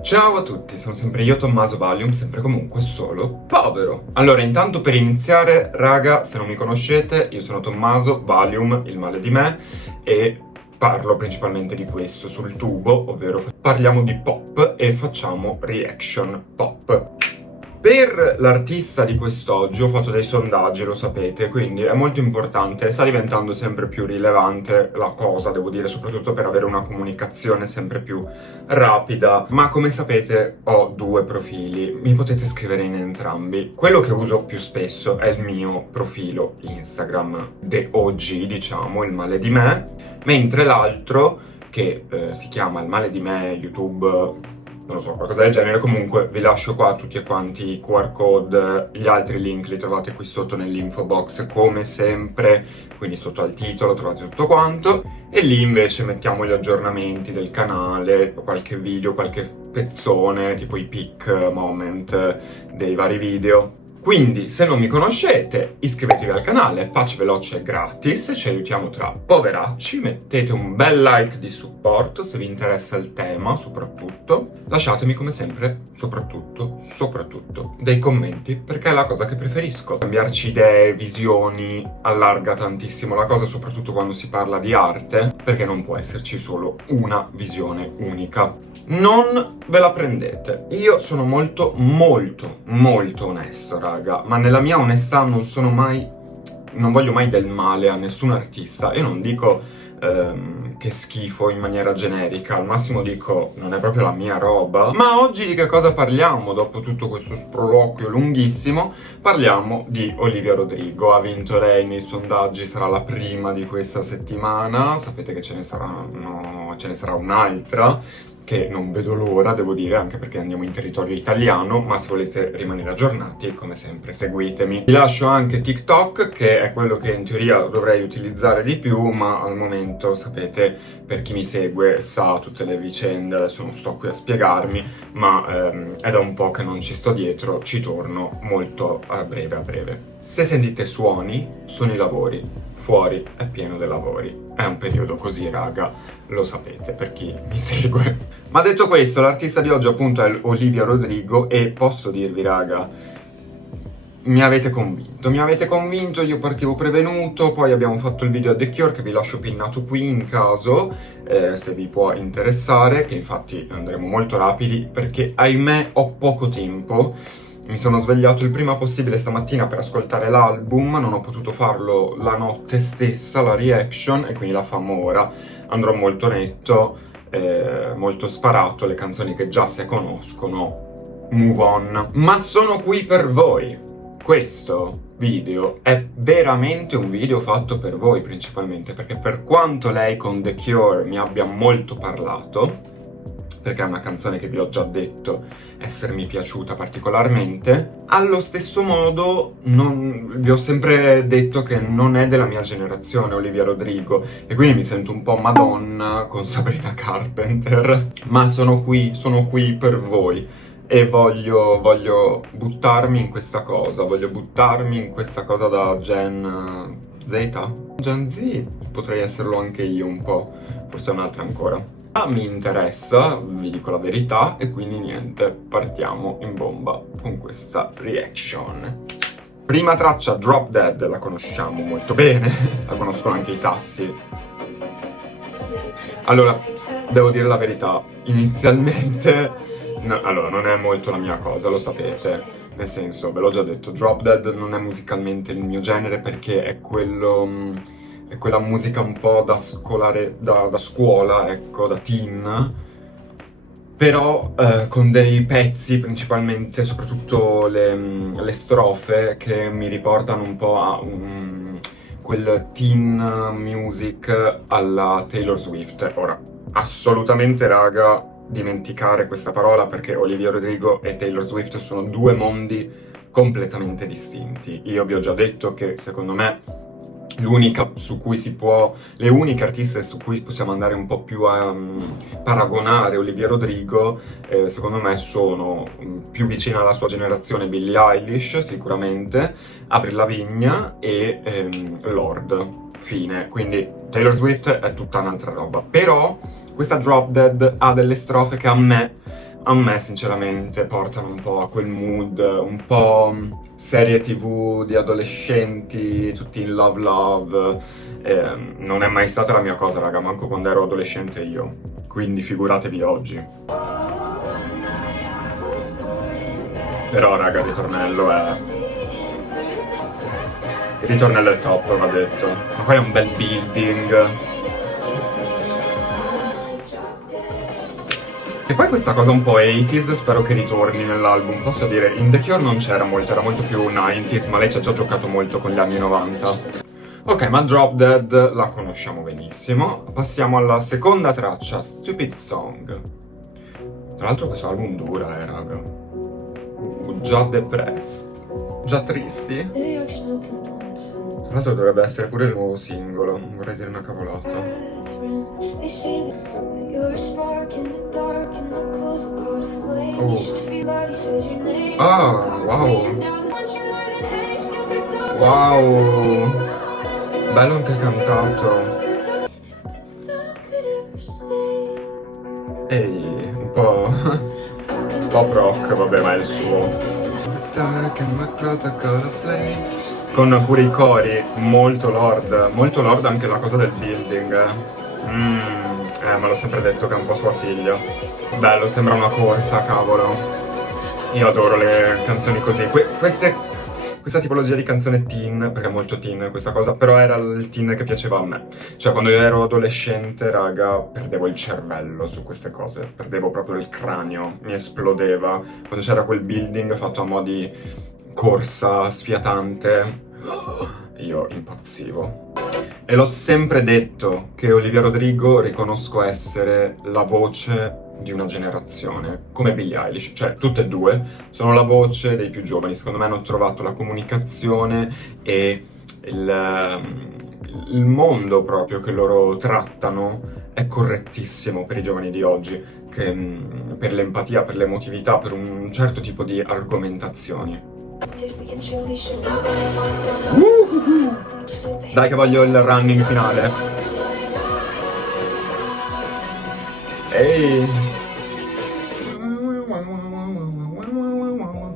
Ciao a tutti, sono sempre io Tommaso Valium, sempre comunque solo povero. Allora, intanto per iniziare, raga, se non mi conoscete, io sono Tommaso Valium, il male di me, e parlo principalmente di questo sul tubo, ovvero parliamo di pop e facciamo reaction pop. Per l'artista di quest'oggi ho fatto dei sondaggi, lo sapete, quindi è molto importante, sta diventando sempre più rilevante la cosa, devo dire, soprattutto per avere una comunicazione sempre più rapida. Ma come sapete ho due profili, mi potete scrivere in entrambi. Quello che uso più spesso è il mio profilo Instagram, The OG, diciamo, il male di me, mentre l'altro, che si chiama il male di me YouTube, non lo so, qualcosa del genere. Comunque vi lascio qua tutti quanti i QR code, gli altri link li trovate qui sotto nell'info box come sempre, quindi sotto al titolo trovate tutto quanto, e lì invece mettiamo gli aggiornamenti del canale, qualche video, qualche pezzone, tipo i peak moment dei vari video. Quindi, se non mi conoscete, iscrivetevi al canale, faccia veloce e gratis, ci aiutiamo tra poveracci, mettete un bel like di supporto se vi interessa il tema, soprattutto. Lasciatemi come sempre, soprattutto, dei commenti, perché è la cosa che preferisco. Cambiarci idee, visioni, allarga tantissimo la cosa, soprattutto quando si parla di arte, perché non può esserci solo una visione unica. Non ve la prendete. Io sono molto onesto, raga, ma nella mia onestà non voglio mai del male a nessun artista. Io non dico che schifo in maniera generica, al massimo dico non è proprio la mia roba. Ma oggi di che cosa parliamo? Dopo tutto questo sproloquio lunghissimo, parliamo di Olivia Rodrigo. Ha vinto lei nei sondaggi, sarà la prima di questa settimana. Sapete che ce ne sarà un'altra, che non vedo l'ora, devo dire, anche perché andiamo in territorio italiano, ma se volete rimanere aggiornati, come sempre, seguitemi. Vi lascio anche TikTok, che è quello che in teoria dovrei utilizzare di più, ma al momento, sapete, per chi mi segue sa tutte le vicende, adesso non sto qui a spiegarmi, ma è da un po' che non ci sto dietro, ci torno molto a breve. Se sentite suoni, sono i lavori. Fuori è pieno di lavori. È un periodo così, raga, lo sapete per chi mi segue. Ma detto questo, l'artista di oggi appunto è Olivia Rodrigo e posso dirvi, raga, mi avete convinto, io partivo prevenuto, poi abbiamo fatto il video a The Cure che vi lascio pinnato qui in caso, se vi può interessare, che infatti andremo molto rapidi perché ahimè ho poco tempo. Mi sono svegliato il prima possibile stamattina per ascoltare l'album, non ho potuto farlo la notte stessa, la reaction, e quindi la famo ora. Andrò molto netto, molto sparato, le canzoni che già si conoscono, move on. Ma sono qui per voi. Questo video è veramente un video fatto per voi principalmente, perché per quanto lei con The Cure mi abbia molto parlato, perché è una canzone che vi ho già detto essermi piaciuta particolarmente, allo stesso modo vi ho sempre detto che non è della mia generazione Olivia Rodrigo, e quindi mi sento un po' Madonna con Sabrina Carpenter, ma sono qui per voi e voglio buttarmi in questa cosa, da Gen Z? Gen Z? Potrei esserlo anche io un po', forse un'altra ancora. Mi interessa, vi dico la verità, e quindi niente, partiamo in bomba con questa reaction. Prima traccia, Drop Dead, la conosciamo molto bene, la conoscono anche i sassi. Allora, devo dire la verità, inizialmente, allora, non è molto la mia cosa, lo sapete, nel senso, ve l'ho già detto, Drop Dead non è musicalmente il mio genere perché è quella musica un po' da scuola, ecco, da teen, però con dei pezzi principalmente, soprattutto le strofe, che mi riportano un po' a quel teen music alla Taylor Swift. Ora, assolutamente, raga, dimenticare questa parola, perché Olivia Rodrigo e Taylor Swift sono due mondi completamente distinti. Io vi ho già detto che secondo me le uniche artiste su cui possiamo andare un po' più a paragonare Olivia Rodrigo, secondo me sono più vicine alla sua generazione Billie Eilish, sicuramente, Avril Lavigne e Lorde, fine. Quindi Taylor Swift è tutta un'altra roba. Però questa Drop Dead ha delle strofe che a me a me sinceramente portano un po' a quel mood, un po' serie TV di adolescenti, tutti in love love. Non è mai stata la mia cosa, raga, manco quando ero adolescente io. Quindi figuratevi oggi. Però, raga, il ritornello è... Il ritornello è top, va detto. Ma poi è un bel building. E poi questa cosa un po' 80s, spero che ritorni nell'album. Posso dire, in The Cure non c'era molto, era molto più 90s, ma lei ci ha già giocato molto con gli anni 90. Ok, ma Drop Dead la conosciamo benissimo. Passiamo alla seconda traccia, Stupid Song. Tra l'altro questo album dura, raga. Già depressed. Già tristi. Tra l'altro dovrebbe essere pure il nuovo singolo, non vorrei dire una cavolata. Ah, wow. Wow. Bello anche cantato. Ehi, un po'... pop rock, vabbè, ma è il suo. Con pure i cori, molto Lord anche la cosa del building. Me l'ho sempre detto che è un po' sua figlia. Bello, sembra una corsa, cavolo. Io adoro le canzoni così. Questa tipologia di canzone teen, perché è molto teen questa cosa, però era il teen che piaceva a me. Cioè, quando io ero adolescente, raga, perdevo il cervello su queste cose. Perdevo proprio il cranio, mi esplodeva. Quando c'era quel building fatto a mo' di corsa sfiatante, io impazzivo. E l'ho sempre detto che Olivia Rodrigo riconosco essere la voce di una generazione, come Billie Eilish, cioè tutte e due sono la voce dei più giovani. Secondo me hanno trovato la comunicazione e il mondo proprio che loro trattano è correttissimo per i giovani di oggi, che, per l'empatia, per l'emotività, per un certo tipo di argomentazioni. Dai che voglio il running finale. Ehi!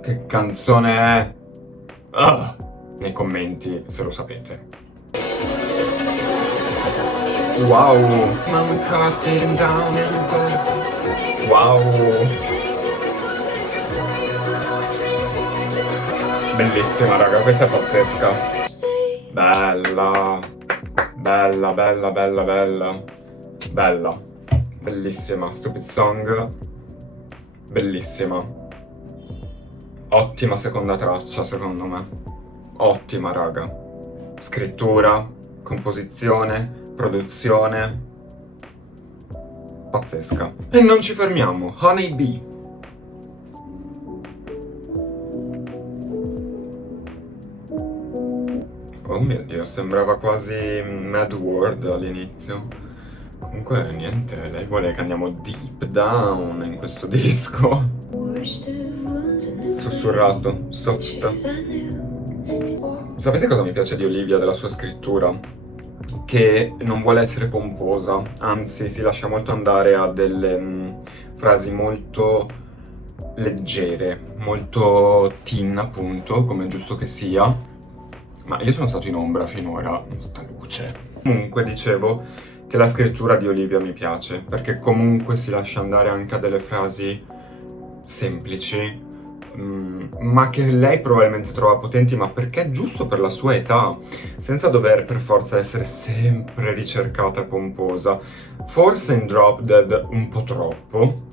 Che canzone è? Ah, nei commenti se lo sapete. Wow! Wow! Bellissima, raga, questa è pazzesca. Bella, bella, bella, bella, bella, bella, bellissima. Stupid Song, bellissima. Ottima seconda traccia, secondo me. Ottima, raga. Scrittura, composizione, produzione, pazzesca. E non ci fermiamo, Honey Bee. Oh mio Dio, sembrava quasi Mad World all'inizio. Comunque niente, lei vuole che andiamo deep down in questo disco. Sussurrato, soft. Sapete cosa mi piace di Olivia, della sua scrittura? Che non vuole essere pomposa, anzi si lascia molto andare a delle frasi molto leggere, molto teen appunto, come è giusto che sia. Ma io sono stato in ombra finora, sta luce. Comunque dicevo che la scrittura di Olivia mi piace, perché comunque si lascia andare anche a delle frasi semplici, ma che lei probabilmente trova potenti, ma perché è giusto per la sua età, senza dover per forza essere sempre ricercata e pomposa. Forse in Drop Dead un po' troppo,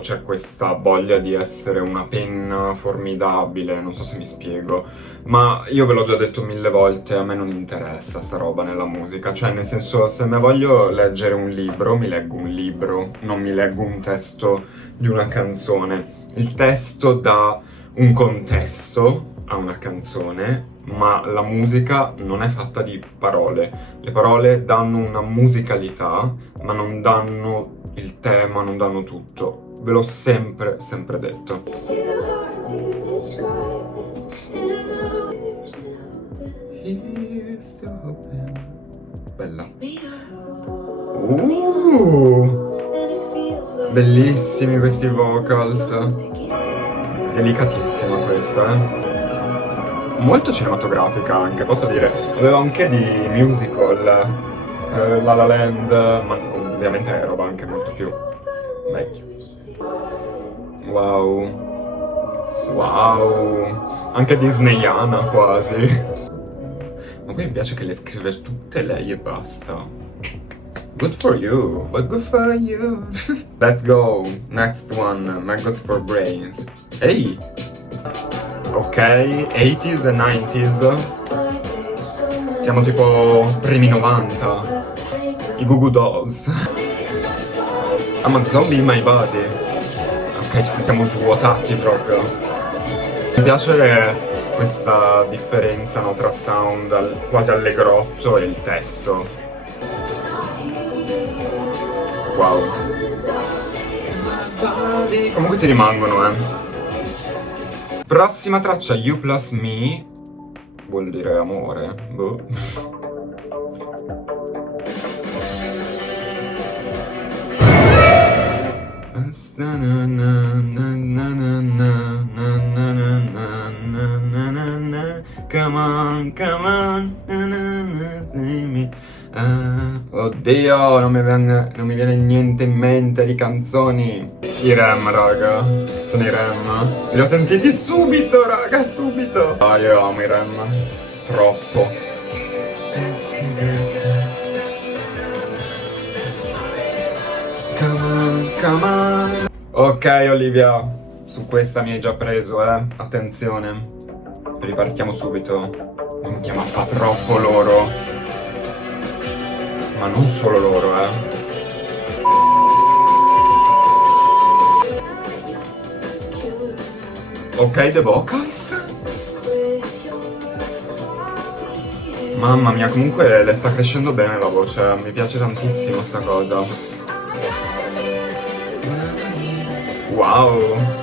c'è questa voglia di essere una penna formidabile, non so se mi spiego, ma io ve l'ho già detto 1000 volte, a me non interessa sta roba nella musica, cioè nel senso, se me voglio leggere un libro, mi leggo un libro, non mi leggo un testo di una canzone. Il testo dà un contesto a una canzone, ma la musica non è fatta di parole. Le parole danno una musicalità, ma non danno il tema, non danno tutto. Ve l'ho sempre, sempre detto. Bella. Bellissimi questi vocals. Delicatissima questa, molto cinematografica anche, posso dire. Aveva anche di musical, La La Land, ma ovviamente è roba anche molto più vecchia. Wow. Wow. Anche disneyana quasi. Ma poi mi piace che le scrive tutte lei e basta. Good for you, but good for you. Let's go, next one, Maggots for Brains. Ehi! Ok, 80s e 90s. Siamo tipo primi 90. I Goo Goo Dolls. I'm a zombie in my body. Ok, ci sentiamo svuotati proprio. Mi piace questa differenza, no, tra sound quasi allegrotto e il testo. Wow. Comunque ti rimangono, Prossima traccia, You Plus Me. Vuol dire amore. Boh. Come on, come on. Oddio, non mi viene niente in mente di canzoni. I Rem, raga. Sono i Rem. Li ho sentiti subito, raga, subito. Ah, io amo i Rem. Troppo. Come on, come on. Ok, Olivia. Su questa mi hai già preso, Attenzione. Ripartiamo subito. Minchia, ma fa troppo loro. Ma non solo loro, Ok, the vocals. Mamma mia, comunque le sta crescendo bene la voce, mi piace tantissimo sta cosa. Wow.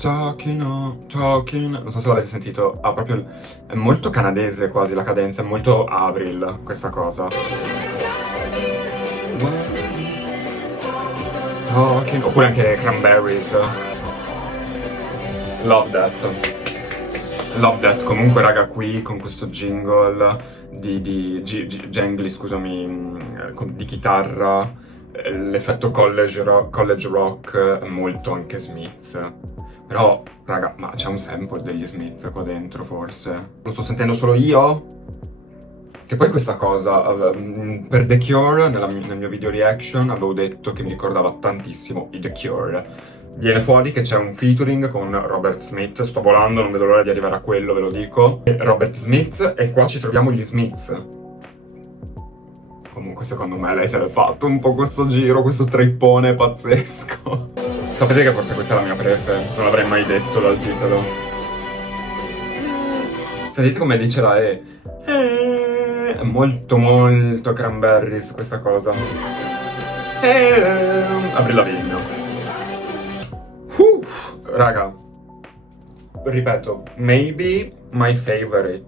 Talking, non so se l'avete sentito, proprio è molto canadese quasi la cadenza, è molto Avril questa cosa. Talking, oppure anche Cranberries. Love that. Comunque raga, qui con questo jingle jangly, scusami, di chitarra, l'effetto college rock, molto anche Smiths. Però, raga, ma c'è un sample degli Smiths qua dentro, forse? Lo sto sentendo solo io? Che poi questa cosa, per The Cure, nel mio video reaction, avevo detto che mi ricordava tantissimo i The Cure. Viene fuori che c'è un featuring con Robert Smith, sto volando, non vedo l'ora di arrivare a quello, ve lo dico. Robert Smith, e qua ci troviamo gli Smiths. Comunque secondo me lei se l'è fatto un po' questo giro, questo trippone pazzesco. Sapete che forse questa è la mia prefe, non l'avrei mai detto dal titolo. Sentite come dice la E. È molto molto Cranberries questa cosa. Apri la vigna. Raga, ripeto, maybe my favorite.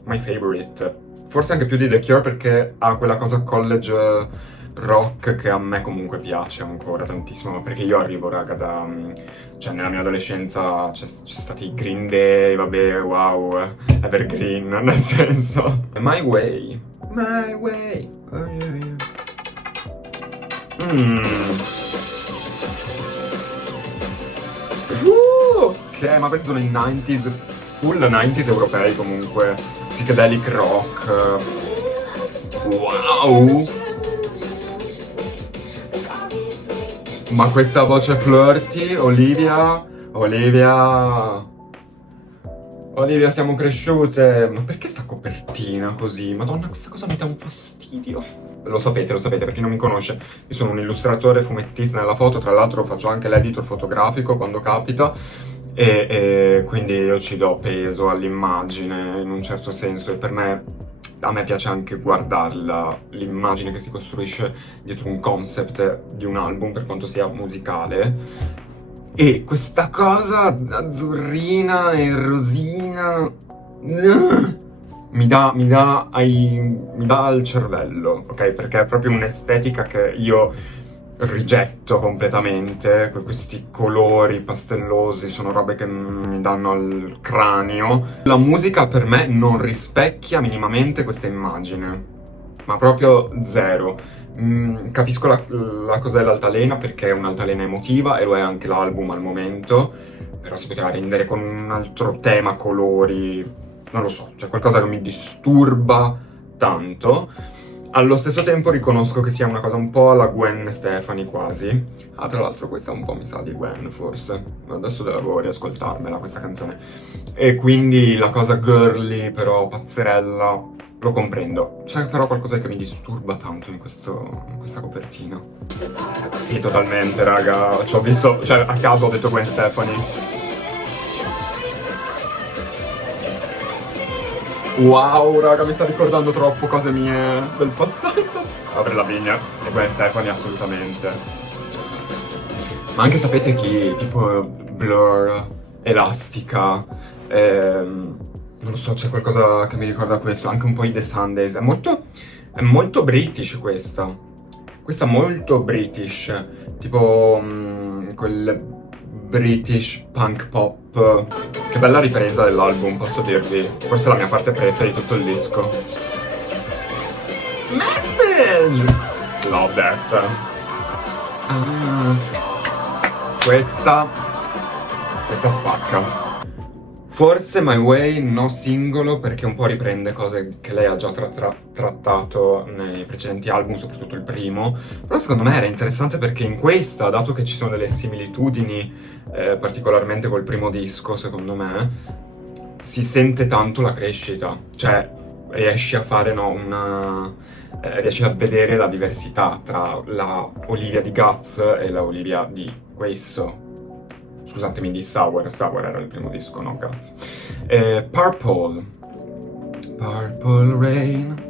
Forse anche più di The Cure perché ha quella cosa college rock che a me comunque piace ancora tantissimo, ma perché io arrivo, raga, cioè nella mia adolescenza c'è stati i Green Day, vabbè, wow, evergreen, nel senso. My Way. Oh, yeah. Ok, ma questi sono i 90s, full 90s europei comunque, psychedelic rock. Wow! Ma questa voce flirty, Olivia, siamo cresciute. Ma perché sta copertina così? Madonna, questa cosa mi dà un fastidio. Lo sapete, per chi non mi conosce, io sono un illustratore fumettista nella foto, tra l'altro faccio anche l'editor fotografico quando capita. E quindi io ci do peso all'immagine in un certo senso, e a me piace anche guardarla, l'immagine che si costruisce dietro un concept di un album, per quanto sia musicale. E questa cosa azzurrina e rosina mi dà al cervello, ok? Perché è proprio un'estetica che io rigetto completamente. Questi colori pastellosi sono robe che mi danno al cranio. La musica per me non rispecchia minimamente questa immagine, ma proprio zero. Capisco la cos'è l'altalena, perché è un'altalena emotiva e lo è anche l'album al momento, però si poteva rendere con un altro tema, colori, non lo so, c'è qualcosa che mi disturba tanto. Allo stesso tempo riconosco che sia una cosa un po' alla Gwen Stefani quasi. Ah, tra l'altro questa un po' mi sa di Gwen, forse. Adesso devo riascoltarmela questa canzone. E quindi la cosa girly, però pazzerella, lo comprendo. C'è però qualcosa che mi disturba tanto in questa copertina. Sì, totalmente, raga. Ci ho visto, cioè a caso ho detto Gwen Stefani. Wow, raga, mi sta ricordando troppo cose mie del passato. Avril Lavigne e Gwen Stefani, assolutamente. Ma anche sapete chi? Tipo Blur, Elastica, non lo so, c'è qualcosa che mi ricorda questo, anche un po' i The Sundays. È molto British questa. Questa è molto British, tipo quel British punk pop. Che bella ripresa dell'album, posso dirvi. Forse è la mia parte preferita di tutto il disco. Message! Love that. Questa spacca. Forse My Way no singolo, perché un po' riprende cose che lei ha già trattato nei precedenti album, soprattutto il primo. Però secondo me era interessante perché in questa, dato che ci sono delle similitudini, particolarmente col primo disco, secondo me, si sente tanto la crescita. Cioè, riesci a fare, riesci a vedere la diversità tra la Olivia di Guts e la Olivia di questo. Scusatemi, di Sour era il primo disco, no, Guts. Purple Rain.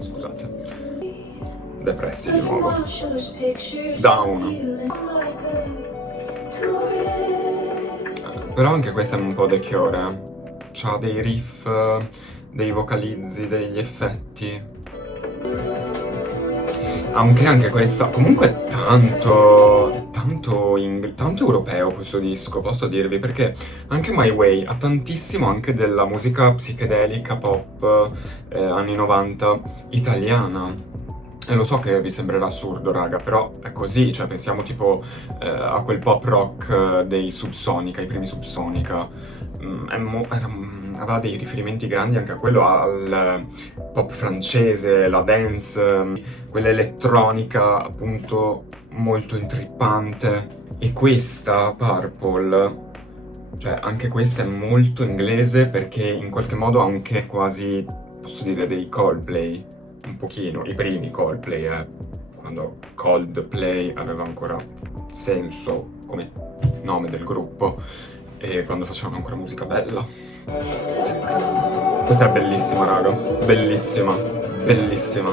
Scusate. Depressi di nuovo. Down. Però anche questa è un po' The Cure, c'ha dei riff, dei vocalizzi, degli effetti. Anche questa, comunque tanto europeo questo disco, posso dirvi, perché anche My Way ha tantissimo anche della musica psichedelica pop anni 90 italiana. E lo so che vi sembrerà assurdo, raga, però è così, cioè pensiamo tipo a quel pop rock dei Subsonica, i primi Subsonica. Aveva dei riferimenti grandi anche a quello, al pop francese, la dance, quell'elettronica appunto molto intrippante. E questa, Purple, cioè anche questa è molto inglese perché in qualche modo ha anche quasi, posso dire, dei Coldplay, un pochino, i primi Coldplay, quando Coldplay aveva ancora senso come nome del gruppo e quando facevano ancora musica bella. Sì. Questa è bellissima, raga, bellissima, bellissima,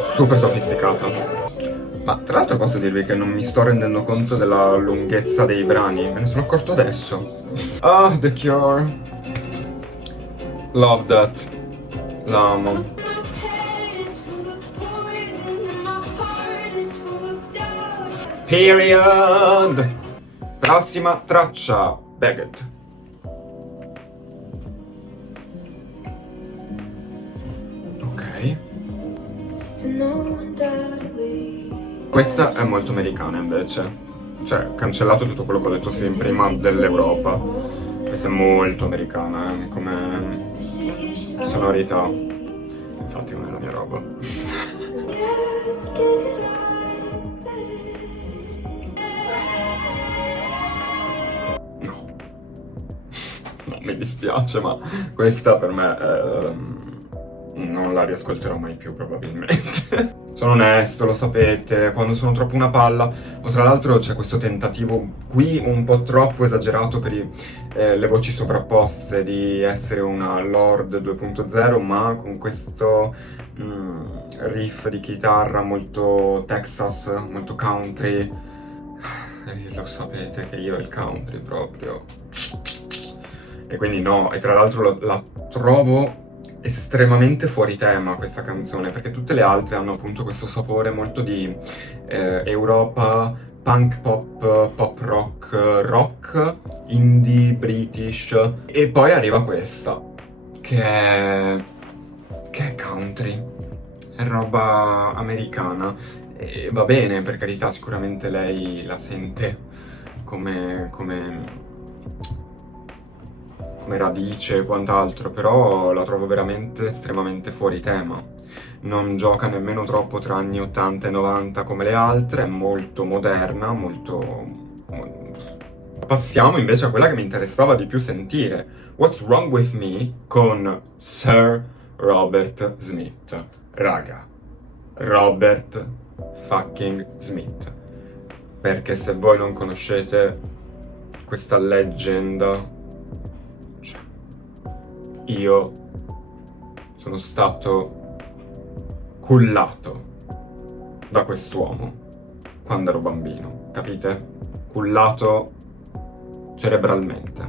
super sofisticata. Ma tra l'altro posso dirvi che non mi sto rendendo conto della lunghezza dei brani, me ne sono accorto adesso. Ah, The Cure. Love that. L'amo. Period. Prossima traccia, Baguette. Ok. Questa è molto americana invece. Cioè, cancellato tutto quello che ho detto fin prima dell'Europa. Questa è molto americana, come sonorità. Infatti non è la mia roba. No. No, mi dispiace, ma questa per me non la riascolterò mai più probabilmente. Sono onesto, lo sapete, quando sono troppo una palla. O tra l'altro c'è questo tentativo qui un po' troppo esagerato per le voci sovrapposte di essere una Lorde 2.0, ma con questo riff di chitarra molto Texas, molto country. Lo sapete che io il country proprio. E quindi no, e tra l'altro la trovo estremamente fuori tema questa canzone, perché tutte le altre hanno appunto questo sapore molto di Europa, punk pop, pop rock, rock, indie, british, e poi arriva questa, che è country, è roba americana, e va bene, per carità, sicuramente lei la sente come radice e quant'altro, però la trovo veramente estremamente fuori tema. Non gioca nemmeno troppo tra anni 80 e 90 come le altre, è molto moderna, Passiamo invece a quella che mi interessava di più sentire, What's Wrong With Me con Sir Robert Smith. Raga, Robert fucking Smith. Perché se voi non conoscete questa leggenda, io sono stato cullato da quest'uomo quando ero bambino, capite? Cullato cerebralmente.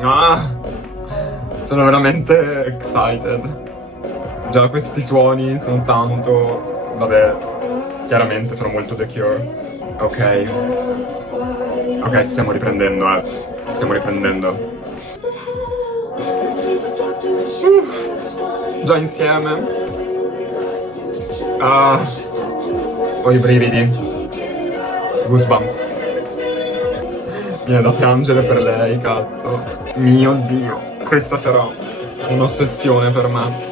Ah! Sono veramente excited. Già questi suoni sono tanto... Vabbè, chiaramente sono molto The Cure. Ok. Ok, stiamo riprendendo, Stiamo riprendendo. Già insieme. Ah, ho i brividi. Goosebumps. Viene da piangere per lei, cazzo. Mio Dio, questa sarà un'ossessione per me.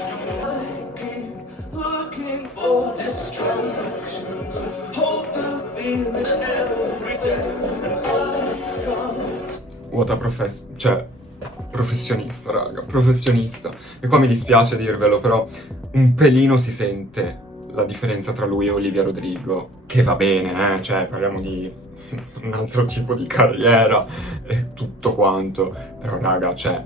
Professionista, raga, professionista. E qua mi dispiace dirvelo, però un pelino si sente la differenza tra lui e Olivia Rodrigo, che va bene, cioè parliamo di un altro tipo di carriera e tutto quanto, però raga, cioè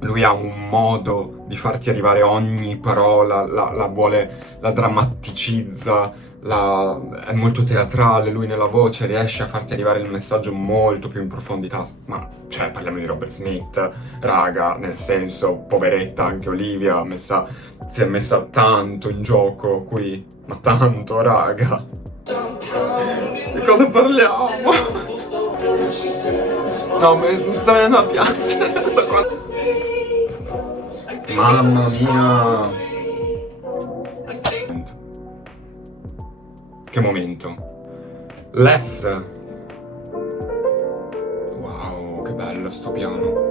lui ha un modo di farti arrivare ogni parola, la vuole, la drammaticizza, è molto teatrale, lui nella voce riesce a farti arrivare il messaggio molto più in profondità, ma cioè parliamo di Robert Smith, raga, nel senso, poveretta anche Olivia, si è messa tanto in gioco qui, ma tanto, raga. Di cosa parliamo? No, mi sta venendo a piangere. Mamma mia. Che momento. Les. Wow, che bello sto piano.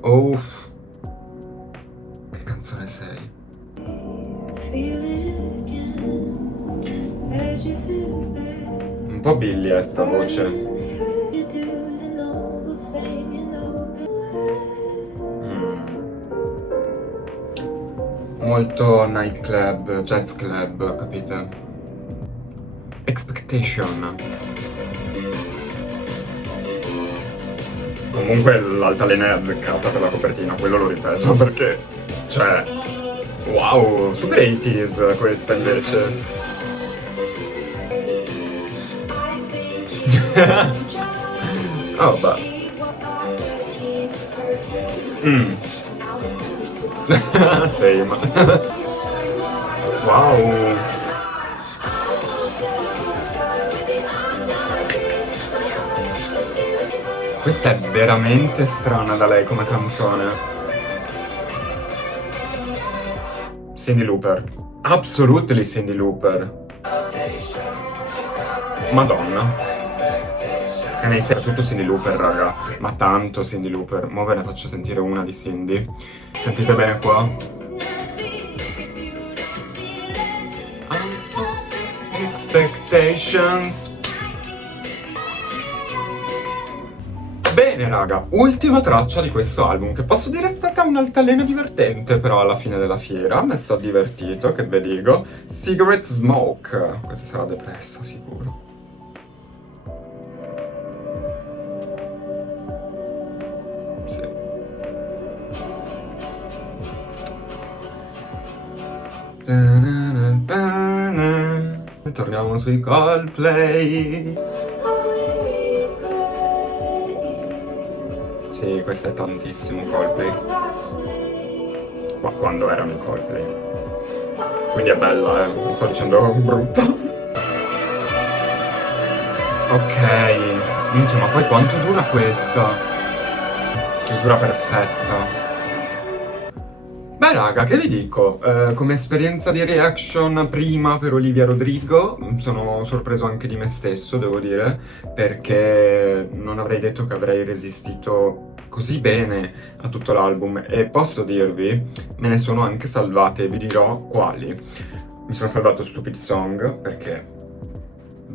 Oh. Che canzone sei? Un po' Billie sta voce. Molto nightclub, jazz club, capite? Expectation. Comunque l'altalena è azzeccata per la copertina, quello lo ripeto, perché, cioè, wow, super 80s questa invece. Oh, beh. Same. Wow. Questa è veramente strana da lei come canzone. Cyndi Lauper. Absolutely Cyndi Lauper. Madonna. E ne sei tutto Cyndi Lauper, raga. Ma tanto Cyndi Lauper. Mo' ve ne faccio sentire una di Cyndi. Sentite bene qua. Expectations. Bene raga, ultima traccia di questo album, che posso dire è stata un'altalena divertente però alla fine della fiera, mi sono divertito, che ve dico. Cigarette Smoke, questa sarà depressa sicuro. Sì. torniamo sui Coldplay. Sì, questo è tantissimo Coldplay. Ma quando erano i Coldplay. Quindi è bella, non sto dicendo brutta. Ok, minchia, ma poi quanto dura questa? Chiusura perfetta. Beh raga, che vi dico? Come esperienza di reaction prima per Olivia Rodrigo, sono sorpreso anche di me stesso, devo dire, perché non avrei detto che avrei resistito così bene a tutto l'album e posso dirvi, me ne sono anche salvate, vi dirò quali. Mi sono salvato Stupid Song perché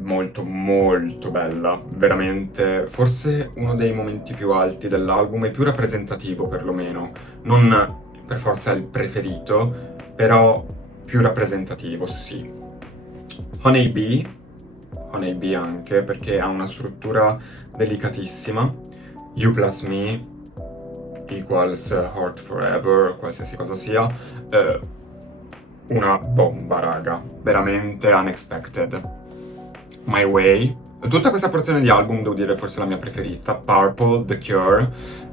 molto molto bella, veramente forse uno dei momenti più alti dell'album e più rappresentativo perlomeno, non per forza il preferito, però più rappresentativo, sì. Honey Bee anche perché ha una struttura delicatissima. You plus me equals Heart Forever, qualsiasi cosa sia, una bomba raga, veramente unexpected. My Way. Tutta questa porzione di album, devo dire, forse la mia preferita. Purple, The Cure.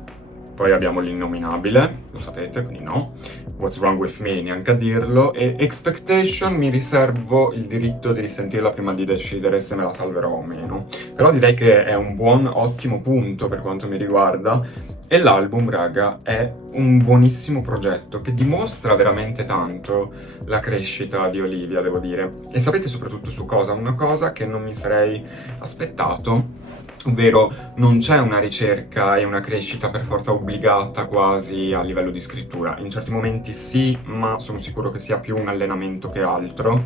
Poi abbiamo l'innominabile, lo sapete, quindi no. What's Wrong With Me, neanche a dirlo. E Expectation mi riservo il diritto di risentirla prima di decidere se me la salverò o meno. Però direi che è un buon, ottimo punto per quanto mi riguarda. E l'album, raga, è un buonissimo progetto che dimostra veramente tanto la crescita di Olivia, devo dire. E sapete soprattutto su cosa? Una cosa che non mi sarei aspettato, ovvero non c'è una ricerca e una crescita per forza obbligata quasi a livello di scrittura. In certi momenti sì, ma sono sicuro che sia più un allenamento che altro.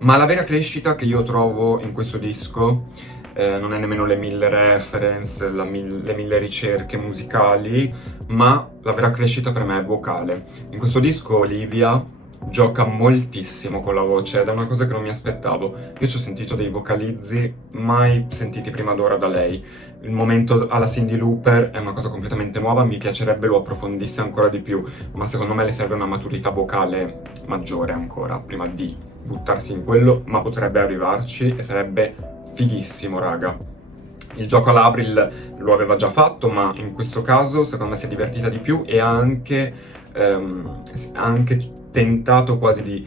Ma la vera crescita che io trovo in questo disco non è nemmeno le 1000 reference, le 1000 ricerche musicali, ma la vera crescita per me è vocale. In questo disco Olivia gioca moltissimo con la voce ed è una cosa che non mi aspettavo. Io ci ho sentito dei vocalizzi mai sentiti prima d'ora da lei. Il momento alla Cyndi Lauper è una cosa completamente nuova, mi piacerebbe lo approfondisse ancora di più, ma secondo me le serve una maturità vocale maggiore ancora prima di buttarsi in quello, ma potrebbe arrivarci e sarebbe fighissimo, raga. Il gioco all'Avril lo aveva già fatto, ma in questo caso secondo me si è divertita di più e ha anche tentato quasi di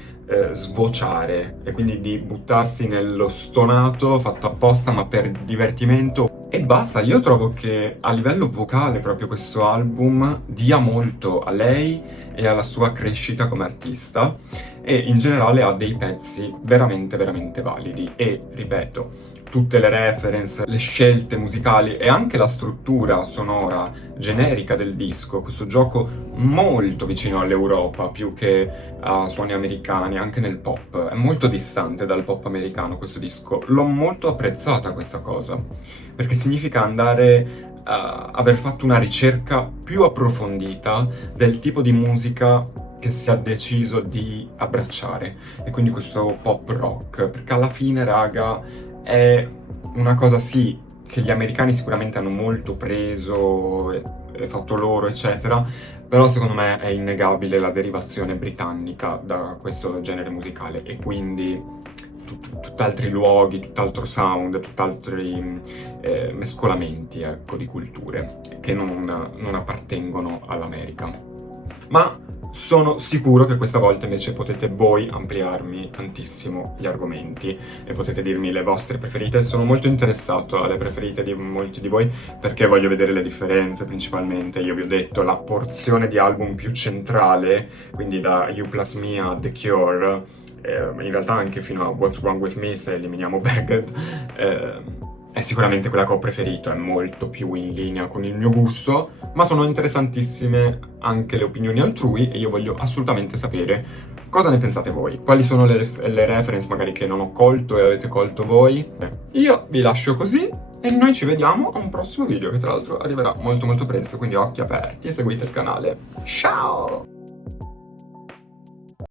svociare e quindi di buttarsi nello stonato fatto apposta ma per divertimento e basta. Io trovo che a livello vocale proprio questo album dia molto a lei e alla sua crescita come artista e in generale ha dei pezzi veramente veramente validi e ripeto, tutte le reference, le scelte musicali e anche la struttura sonora generica del disco, questo gioco molto vicino all'Europa più che a suoni americani, anche nel pop, è molto distante dal pop americano questo disco. L'ho molto apprezzata questa cosa, perché significa andare a aver fatto una ricerca più approfondita del tipo di musica che si è deciso di abbracciare, e quindi questo pop rock, perché alla fine, raga, è una cosa sì che gli americani sicuramente hanno molto preso e fatto loro, eccetera, però secondo me è innegabile la derivazione britannica da questo genere musicale e quindi tutt'altri luoghi, tutt'altro sound, tutt'altri mescolamenti, ecco, di culture che non appartengono all'America. Ma sono sicuro che questa volta invece potete voi ampliarmi tantissimo gli argomenti e potete dirmi le vostre preferite. Sono molto interessato alle preferite di molti di voi perché voglio vedere le differenze principalmente. Io vi ho detto la porzione di album più centrale, quindi da You Plus Me a The Cure, in realtà anche fino a What's Wrong With Me se eliminiamo Bagged, è sicuramente quella che ho preferito, è molto più in linea con il mio gusto, ma sono interessantissime anche le opinioni altrui e io voglio assolutamente sapere cosa ne pensate voi, quali sono le reference magari che non ho colto e avete colto voi. Io vi lascio così e noi ci vediamo a un prossimo video che tra l'altro arriverà molto molto presto, quindi occhi aperti e seguite il canale. Ciao!